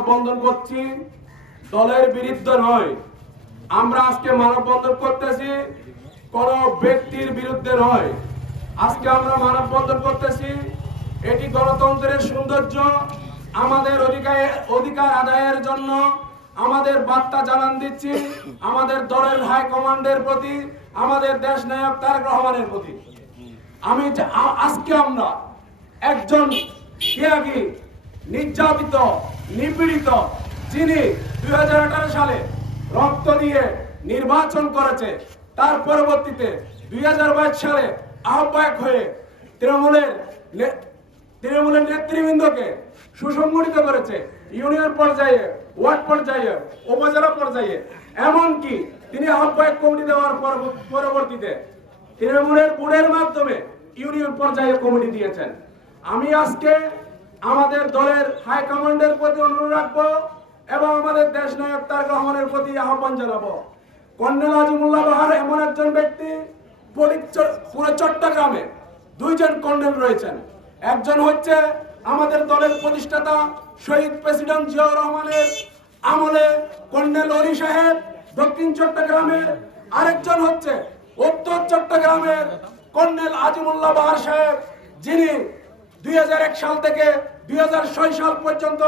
মানববন্ধন করছি, দলের বিরুদ্ধে নয়। আমরা আজকে মানববন্ধন করতেছি, কোন ব্যক্তির বিরুদ্ধে নয়। আজকে আমরা মানববন্ধন করতেছি, এটি গণতন্ত্রের সৌন্দর্য, আমাদের অধিকার অধিকার আদায়ের জন্য আমাদের বার্তা জানান দিচ্ছি, আমাদের দলের হাই কমান্ডের প্রতি, আমাদের দেশ নায়ক তারেক রহমানের প্রতি। আমি আজকে আমরা একজন নির্যাতিত নিপীড়িত যিনি দুই হাজার আঠারো সালে রক্ত দিয়ে নির্বাচন করেছে, তার পরবর্তীতে দুই সালে আহ্বায়ক হয়ে তৃণমূলের তৃণমূলের নেতৃবৃন্দকে সুসংগঠিত করেছে ইউনিয়ন পর্যায়ে, ওয়ার্ড পর্যায়ে, উপজেলা পর্যায়ে। এমনকি তিনি আহ্বায়ক কমিটি দেওয়ার পরব- পরবর্তীতে তৃণমূলের বোর্ডের মাধ্যমে ইউনিয়ন পর্যায়ে কমিটি দিয়েছেন। আমি আজকে আমাদের দলের হাইকমান্ডের প্রতি অনুরোধ রাখব এবং আমাদের দেশ নায়ক তার রহমানের প্রতি আহ্বান জানাব। কর্নেল আজিমুল্লাহ বাহার এমন একজন ব্যক্তি পুরো চট্টগ্রামে দুইজন কর্নেল রয়েছেন। একজন হচ্ছে আমাদের দলের প্রতিষ্ঠাতা শহীদ প্রেসিডেন্ট জিয়াউর রহমানের আমলে কর্নেল অলি সাহেব দক্ষিণ চট্টগ্রামের। আরেকজন হচ্ছে উত্তর চট্টগ্রামের কর্নেল আজিমুল্লাহ বাহার সাহেব, যিনি দুই হাজার এক সাল থেকে দুই হাজার ছয় সাল পর্যন্ত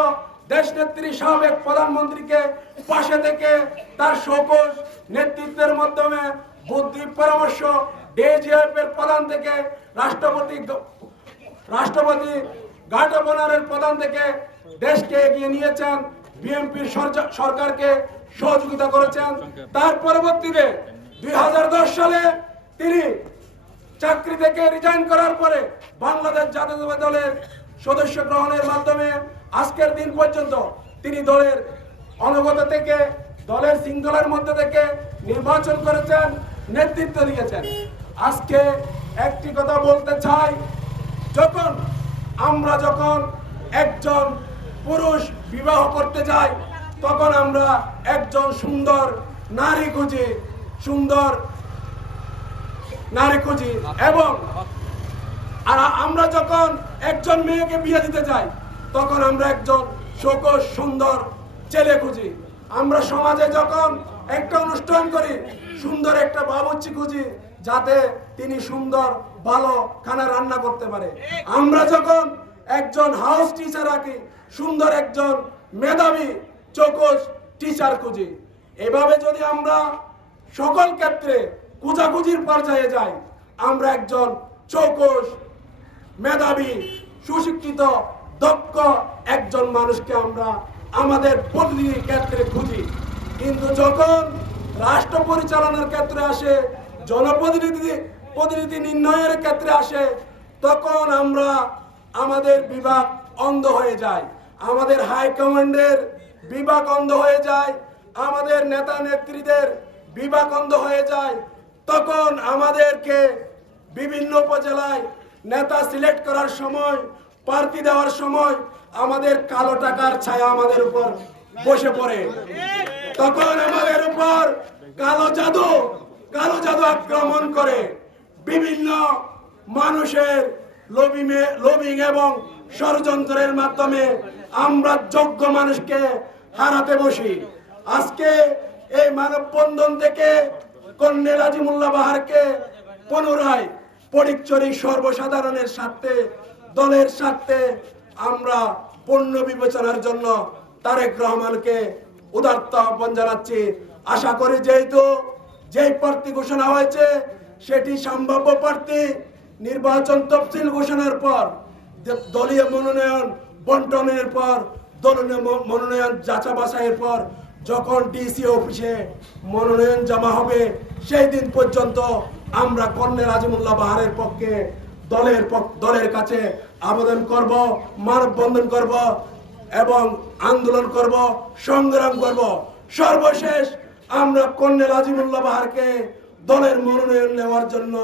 দেশ নেত্রী সাবেক প্রধানমন্ত্রীকে পাশে থেকে তার সকোষ নেতৃত্বের মাধ্যমে বুদ্ধি পরামর্শ ডিজিএফ এর প্রধান থেকে রাষ্ট্রপতি রাষ্ট্রপতি গার্ড প্রধান থেকে দেশকে এগিয়ে নিয়েছেন বিএনপির সরকারকে সহযোগিতা করেছেন। তার পরবর্তীতে দুই হাজার দশ সালে তিনি চাকরি থেকে রিজাইন করার পরে বাংলাদেশ জাতীয়তাবাদী দলের সদস্য গ্রহণের মাধ্যমে আজকের দিন পর্যন্ত তিনি দলের অনুগত থেকে, দলের শৃঙ্খলার মধ্যে থেকে নির্বাচন করেছেন, নেতৃত্ব দিয়েছেন। আজকে একটি কথা বলতে চাই, যখন আমরা যখন একজন পুরুষ বিবাহ করতে যাই, তখন আমরা একজন সুন্দর নারী খুঁজি, সুন্দর নারী খুঁজি এবং আর আমরা যখন একজন মেয়েকে বিয়ে দিতে যাই তখন আমরা একজন সকস সুন্দর ছেলে খুঁজি। আমরা সমাজে যখন একটা অনুষ্ঠান করি, সুন্দর একটা বাবুর্চি খুঁজি, যাতে তিনি সুন্দর, ভালো খানা রান্না করতে পারে। আমরা যখন একজন হাউস টিচার রাখি সুন্দর একজন মেধাবী চৌকস টিচার খুঁজি। এভাবে যদি আমরা সকল ক্ষেত্রে কুজাকুজির পর্যায়ে যাই, আমরা একজন চৌকস মেধাবী, সুশিক্ষিত, দক্ষ একজন মানুষকে আমরা আমাদের প্রতিনিধির ক্ষেত্রে খুঁজি। কিন্তু যখন রাষ্ট্র পরিচালনার ক্ষেত্রে আসে, জনপ্রতিনিধি, প্রতিনিধি নির্ণয়ের ক্ষেত্রে আসে, তখন আমরা আমাদের বিভাগ অন্ধ হয়ে যায়। আমাদের হাইকমান্ডের বিভাগ অন্ধ হয়ে যায়। আমাদের নেতা নেত্রীদের বিভাগ অন্ধ হয়ে যায়। তখন আমাদেরকে বিভিন্ন উপজেলায় নেতা সিলেক্ট করার সময়, প্রার্থী দেওয়ার সময় আমাদের কালো টাকার ছায়া আমাদের উপর বসে পড়ে। তখন আমাদের উপর কালো জাদু কালো জাদু আক্রমণ করে বিভিন্ন মানুষের লবিং এবং ষড়যন্ত্রের মাধ্যমে আমরা যোগ্য মানুষকে হারাতে বসি। আজকে এই মানববন্ধন থেকে কন্যা রাজিমুল্লাহ বাহারকে পুনরায় পরিচরি সর্বসাধারণের স্বার্থে, দলের স্বার্থে আমরা পণ্য বিবেচনার জন্য তারেক রহমানকে উদার্ত আহ্বান জানাচ্ছি। আশা করি যেহেতু যেই প্রার্থী ঘোষণা হয়েছে, সেটি সম্ভাব্য প্রার্থী নির্বাচন তফসিল ঘোষণার পর দলীয় মনোনয়ন বন্টনের পর, দলীয় মনোনয়ন যাচা বাছাইয়ের পর যখন ডিসি অফিসে মনোনয়ন জমা হবে, সেই দিন পর্যন্ত আমরা কর্নেল আজিমুল্লাহ বাহারের পক্ষে দলের দলের কাছে আবেদন করব, মানববন্ধন করব এবং আন্দোলন করব, সংগ্রাম করব। সর্বশেষ আমরা কর্নেল আজিমুল্লাহ বাহারকে দলের মনোনয়ন নেওয়ার জন্য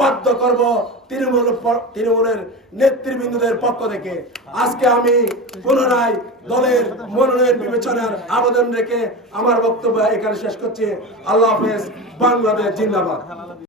বাধ্য করব তৃণমূল তৃণমূলের নেতৃবৃন্দদের পক্ষ থেকে। আজকে আমি পুনরায় দলের মনোনয়ন বিবেচনার আবেদন রেখে আমার বক্তব্য এখানে শেষ করছি। আল্লাহ হাফেজ, বাংলাদেশ জিন্দাবাদ।